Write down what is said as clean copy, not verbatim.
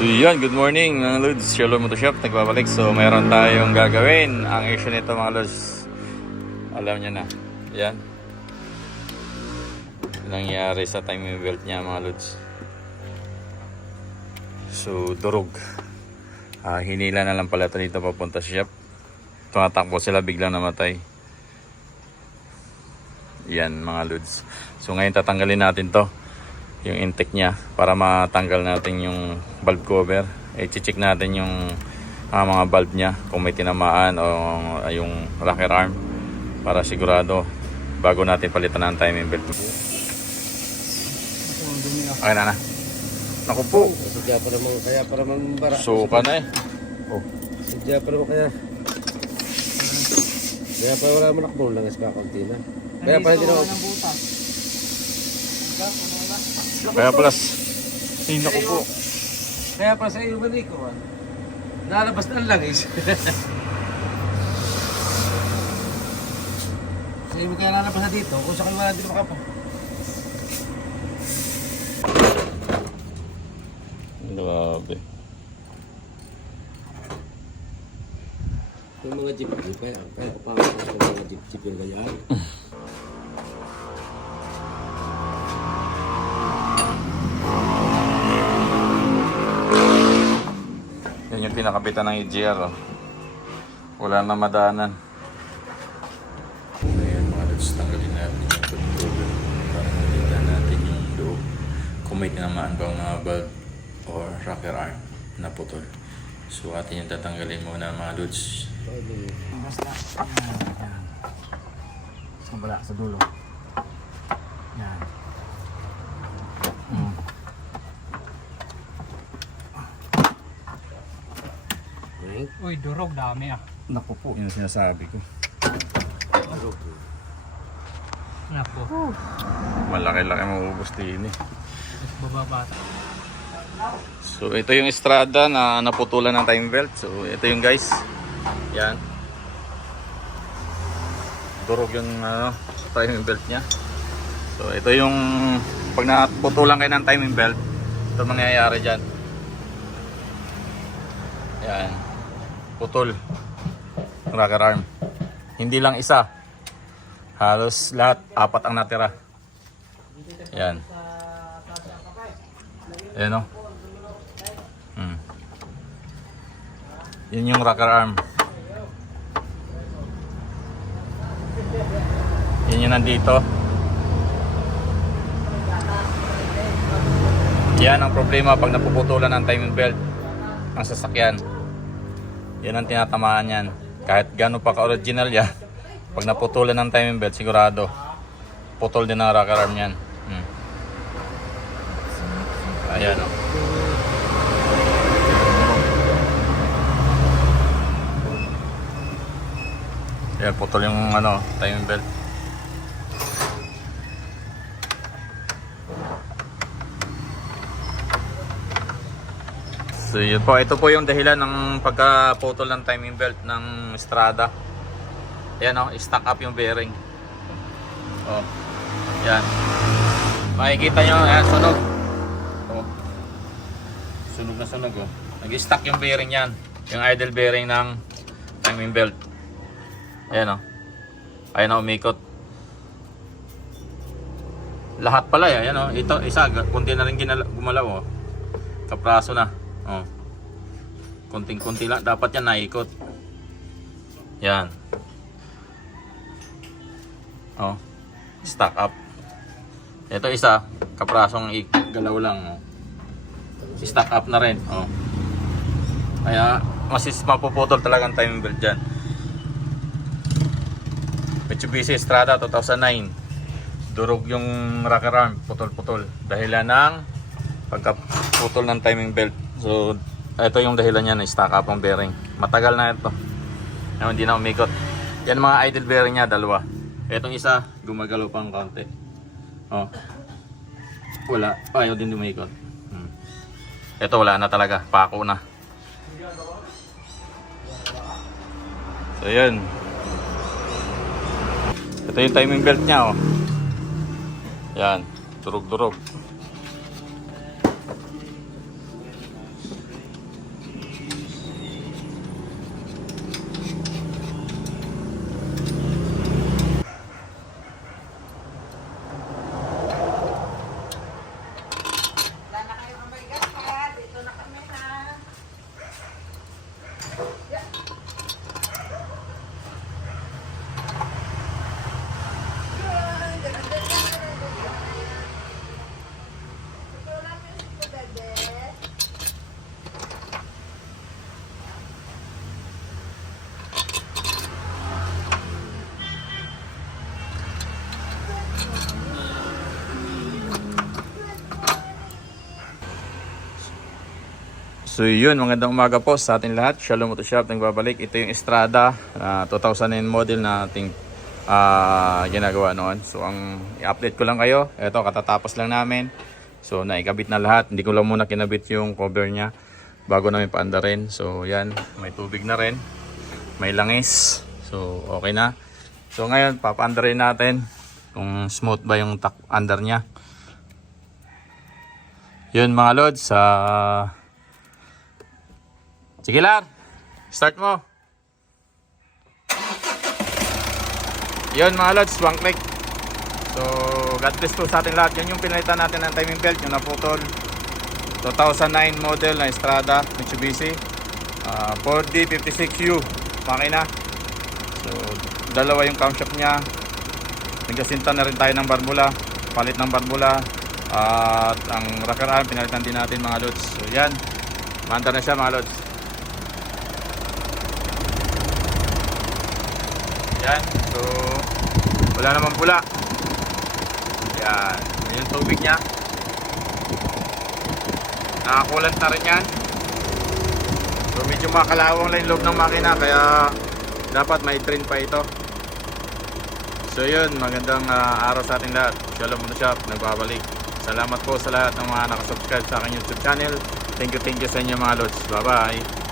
So yan, good morning mga Lods, Sherlock Motoshop, nagbabalik. So mayroon tayong gagawin. Ang issue nito mga Lods, alam nyo na. Yan nangyari sa timing belt niya mga Lods. So durog, hinila na lang pala ito dito papunta sa shop. Tumatakbo sila, biglang namatay. Yan mga Lods. So ngayon tatanggalin natin to, yung intake niya, para matanggal natin yung valve cover. I-check natin yung mga valve niya kung may tinamaan o yung rocker arm, para sigurado bago natin palitan ang timing belt. Okay na. Naku po. Sadya pa naman, kaya para mambara. Suka na eh. Oh. Sadya pa naman kaya. Kaya pa wala mo nakabong lang iska kaunti na. Kaya pala hindi na. Kaya plus, ay naku po. Kaya pa sa iyo maniko. Nalabas na ang langis. Sa iyo kaya nalabas na dito, kung sa kayo wala dito makapo. Grabe. Yung mga jeep, kaya pa sa mga jeep yung ganyan. Yan yung pinakapitan ng EGR. Oh. Wala na madanan. Ayan mga Lods, tanggalin natin yung pag-cover para makita natin yung loob kung may tinamaan ba ang mga valve or rocker arm na putol. So atin yung tatanggalin muna mga Lods. Basta. Yan. Sa bala, sa dulo. Yan. Uy, durog dami ah. Naku po, yun ang sinasabi ko. Napo. Malaki-laki maubos din eh. Bababa. So ito yung Estrada na naputulan ng time belt. So ito yung guys. Yan. Durog yung timing belt niya. So ito yung pag naputulan kayo ng timing belt, ito mangyayari dyan. Yan. Putol. Rocker arm. Hindi lang isa. Halos lahat, 4 ang natira. Yan. Ayan o. Yan yung rocker arm. Yan yung nandito. Yan ang problema pag napuputulan ng timing belt ang sasakyan. Yan ang tinatamaan yan. Kahit gano'n pa ka-original yan, pag naputulan ng timing belt, sigurado putol din ang rocker arm yan. Ayan o. Ayan, putol yung timing belt. So yun po, ito po yung dahilan ng pagkaputol ng timing belt ng Estrada. Ayan o, stack up yung bearing. Oh, yan. Makikita nyo, ayan, sunog. Oh. Sunog na sunog oh. Nag-stack yung bearing yan. Yung idle bearing ng timing belt. Ayan o. Ayan o, umikot. Lahat pala yan o. Ito, isa, kunti na rin gumalaw o. Kapraso na. Oh. Kunting-kunti lang. Dapat yan naikot. Yan. Oh. Stack up. Ito isa, kaprasong galaw lang. Oh. Stack up na rin. Oh. Kaya mapuputol talaga ang timing belt dyan. Mitsubishi Estrada 2009. Durog yung rocker arm. Putol-putol. Dahilan ng pagkaputol ng timing belt. So, ito yung dahilan niya na stack up ang bearing. Matagal na ito. Hindi na umikot. Yan mga idle bearing niya, dalawa. Itong isa, gumagalaw pang konti. Oh. Wala. Ayaw din umikot. Ito wala na talaga. Pako na. So, yan. Ito yung timing belt niya, oh. Yan. Durog-durog. So yun, magandang umaga po sa ating lahat. Shalom Auto Shop, nagbabalik. Ito yung Estrada 2009 model na ating ginagawa noon. So ang i-update ko lang kayo, ito katatapos lang namin. So naikabit na lahat. Hindi ko lang muna kinabit yung cover nya bago namin paandarin. So yan, may tubig na rin, may langis. So okay na. So ngayon papaandarin natin kung smooth ba yung under nya. Yun mga lods, sige Lar, start mo. Yun mga lods, one click. So God bless po sa ating lahat. Yun yung pinalitan natin ng timing belt, yung naputol. 2009 model na Estrada Mitsubishi 4D56U makina. So dalawa yung camshaft nya. Nagkasinta na rin tayo ng barbula, palit ng barbula. At ang rocker arm pinalitan din natin mga lods. So yan, maanda na siya mga lods. Yan, so wala naman pula. Yan, yun yung tubig nya. Nakakulant na rin yan. So medyo makalawang lang yung loob ng makina, kaya dapat may drain pa ito. So yun, magandang araw sa ating lahat. Shalom Auto Shop, nagbabalik. Salamat po sa lahat ng mga nakasubscribe sa aking YouTube channel. Thank you sa inyo mga lods. Bye bye.